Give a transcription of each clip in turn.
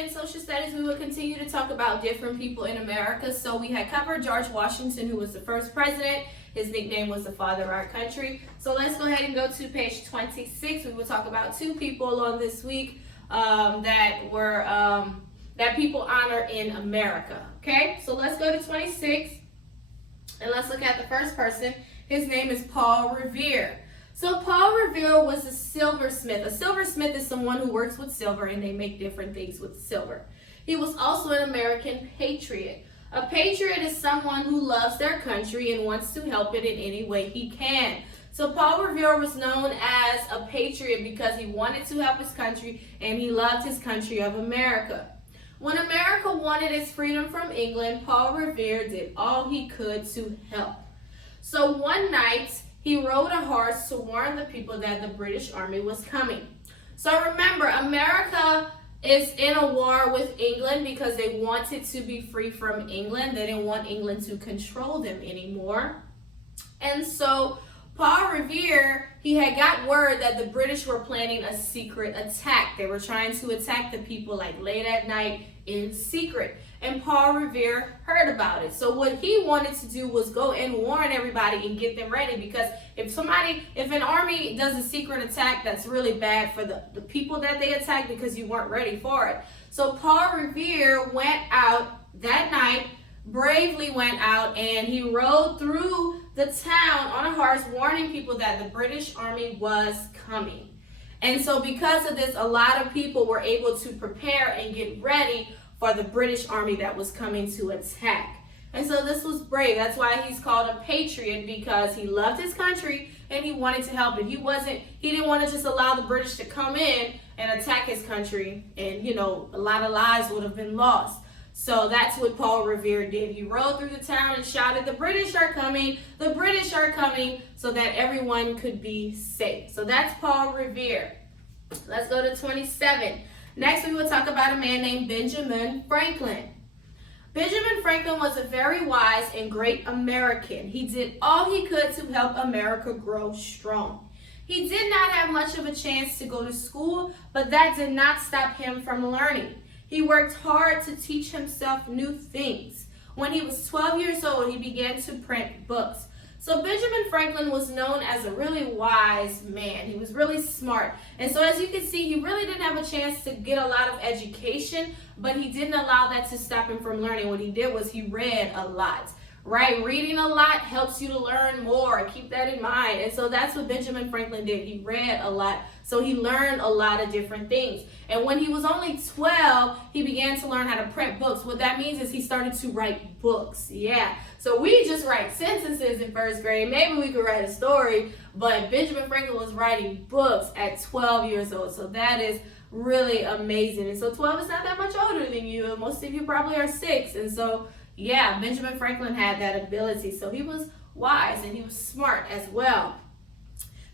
in social studies, we will continue to talk about different people in America. So we had covered George Washington, who was the first president. His nickname was the father of our country. So let's go ahead and go to page 26. We will talk about two people on this week that people honor in America. Okay, so let's go to 26 and let's look at the first person. His name is Paul Revere. So Paul Revere was a silversmith. A silversmith is someone who works with silver and they make different things with silver. He was also an American patriot. A patriot is someone who loves their country and wants to help it in any way he can. So Paul Revere was known as a patriot because he wanted to help his country and he loved his country of America. When America wanted its freedom from England, Paul Revere did all he could to help. So one night, he rode a horse to warn the people that the British Army was coming. So remember, America is in a war with England because they wanted to be free from England. They didn't want England to control them anymore. And so Paul Revere, he had got word that the British were planning a secret attack. They were trying to attack the people like late at night in secret. And Paul Revere heard about it. So what he wanted to do was go and warn everybody and get them ready, because if an army does a secret attack, that's really bad for the people that they attack because you weren't ready for it. So Paul Revere went out that night, bravely went out, and he rode through the town on a horse warning people that the British Army was coming. And so because of this, a lot of people were able to prepare and get ready for the British Army that was coming to attack. And so this was brave. That's why he's called a patriot, because he loved his country and he wanted to help it. He didn't want to just allow the British to come in and attack his country, and a lot of lives would have been lost. So that's what Paul Revere did. He rode through the town and shouted, "The British are coming, the British are coming," so that everyone could be safe. So that's Paul Revere. Let's go to 27. Next, we will talk about a man named Benjamin Franklin. Benjamin Franklin was a very wise and great American. He did all he could to help America grow strong. He did not have much of a chance to go to school, but that did not stop him from learning. He worked hard to teach himself new things. When he was 12 years old, he began to print books. So Benjamin Franklin was known as a really wise man. He was really smart. And so as you can see, he really didn't have a chance to get a lot of education, but he didn't allow that to stop him from learning. What he did was he read a lot, right? Reading a lot helps you to learn more. Keep that in mind. And so that's what Benjamin Franklin did. He read a lot. So he learned a lot of different things. And when he was only 12, he began to learn how to print books. What that means is he started to write books. Yeah. So we just write sentences in first grade. Maybe we could write a story, but Benjamin Franklin was writing books at 12 years old. So that is really amazing. And so 12 is not that much older than you. Most of you probably are 6. And so, yeah, Benjamin Franklin had that ability. So he was wise and he was smart as well.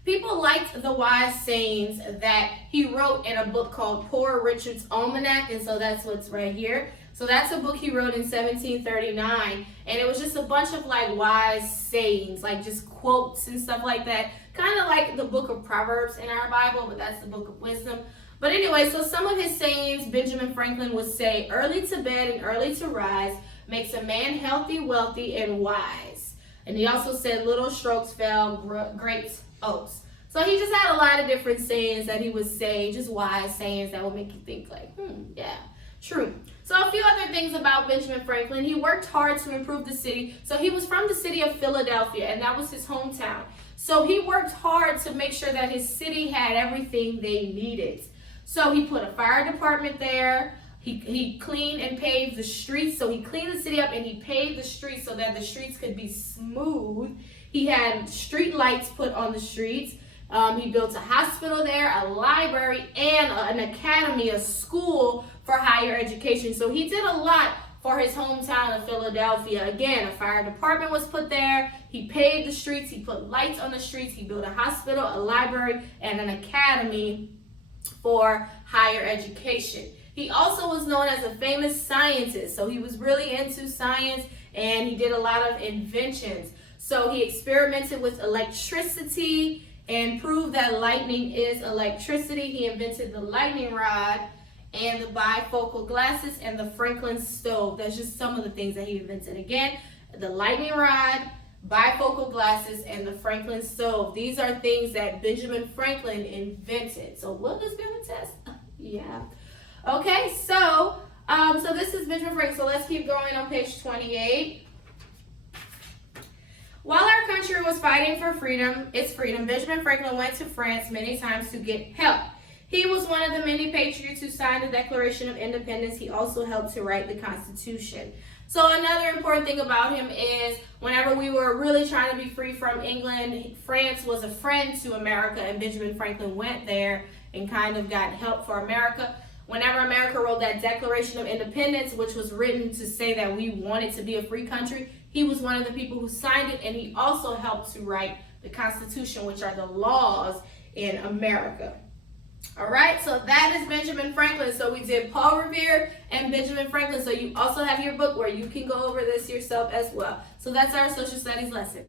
People liked the wise sayings that he wrote in a book called Poor Richard's Almanac, and so that's what's right here. So that's a book he wrote in 1739, and it was just a bunch of wise sayings, just quotes and stuff like that, kind of like the book of Proverbs in our Bible, but that's the book of wisdom. But anyway, so some of his sayings, Benjamin Franklin would say, "Early to bed and early to rise makes a man healthy, wealthy, and wise." And he also said, "Little strokes fell great oaks." So he just had a lot of different sayings that he would say, just wise sayings that would make you think yeah, true. So a few other things about Benjamin Franklin. He worked hard to improve the city. So he was from the city of Philadelphia, and that was his hometown. So he worked hard to make sure that his city had everything they needed. So he put a fire department there. He cleaned and paved the streets. So he cleaned the city up and he paved the streets so that the streets could be smooth. He had street lights put on the streets. He built a hospital there, a library, and an academy, a school for higher education. So he did a lot for his hometown of Philadelphia. Again, a fire department was put there. He paved the streets. He put lights on the streets. He built a hospital, a library, and an academy for higher education. He also was known as a famous scientist. So he was really into science and he did a lot of inventions. So he experimented with electricity and proved that lightning is electricity. He invented the lightning rod. and the bifocal glasses, and the Franklin stove. That's just some of the things that he invented. Again, the lightning rod, bifocal glasses, and the Franklin stove. These are things that Benjamin Franklin invented. So will this be on the test? Yeah. Okay, so this is Benjamin Franklin. So let's keep going on page 28. While our country was fighting for its freedom, Benjamin Franklin went to France many times to get help. He was one of the many patriots who signed the Declaration of Independence. He also helped to write the Constitution. So another important thing about him is whenever we were really trying to be free from England, France was a friend to America, and Benjamin Franklin went there and kind of got help for America. Whenever America wrote that Declaration of Independence, which was written to say that we wanted to be a free country, he was one of the people who signed it, and he also helped to write the Constitution, which are the laws in America. All right, so that is Benjamin Franklin. So we did Paul Revere and Benjamin Franklin. So you also have your book where you can go over this yourself as well. So that's our social studies lesson.